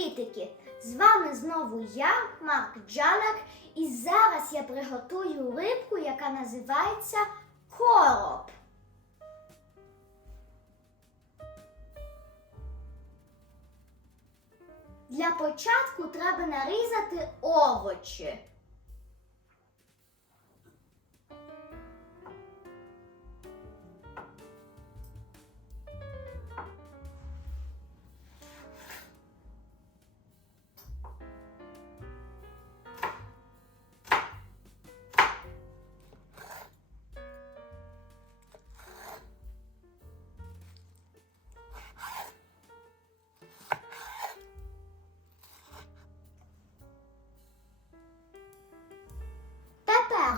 Привітики! З вами знову я, Марк Джалек, і зараз я приготую рибку, яка називається короб. Для початку треба нарізати овочі.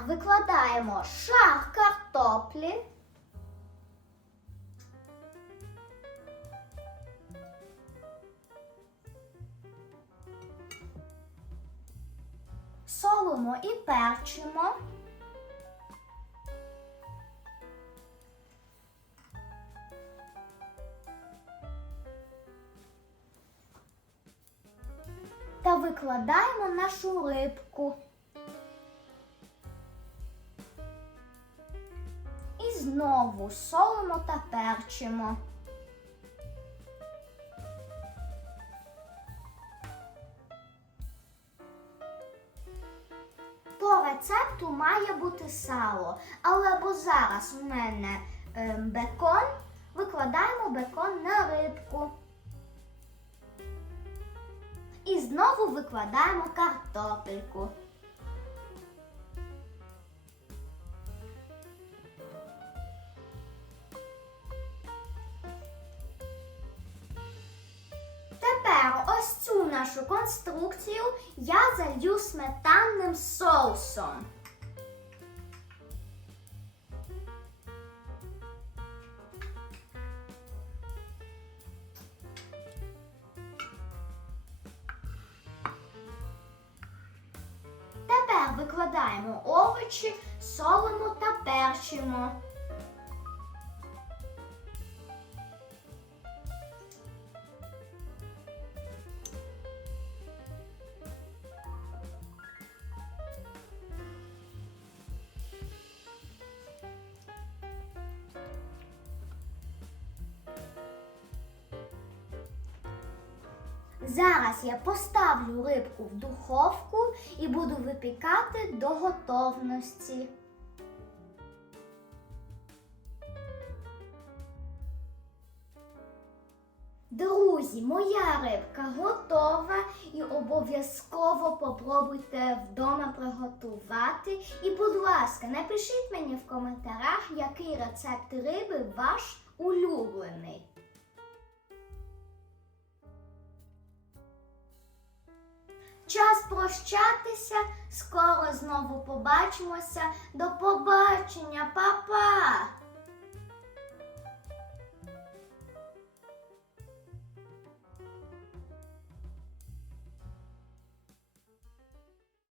Викладаємо шар картоплі. Солимо і перчимо. Та викладаємо нашу рибку. Знову солимо та перчимо. По рецепту має бути сало, але бо зараз у мене е, бекон, викладаємо бекон на рибку. І знову викладаємо картопельку. Нашу конструкцію я залью сметанним соусом. Тепер викладаємо овочі, солимо та перчимо. Зараз я поставлю рибку в духовку і буду випікати до готовності. Друзі, моя рибка готова і обов'язково попробуйте вдома приготувати. І, будь ласка, напишіть мені в коментарях, який рецепт риби ваш улюблений. Прощатися. Скоро знову побачимося. До побачення, па-па!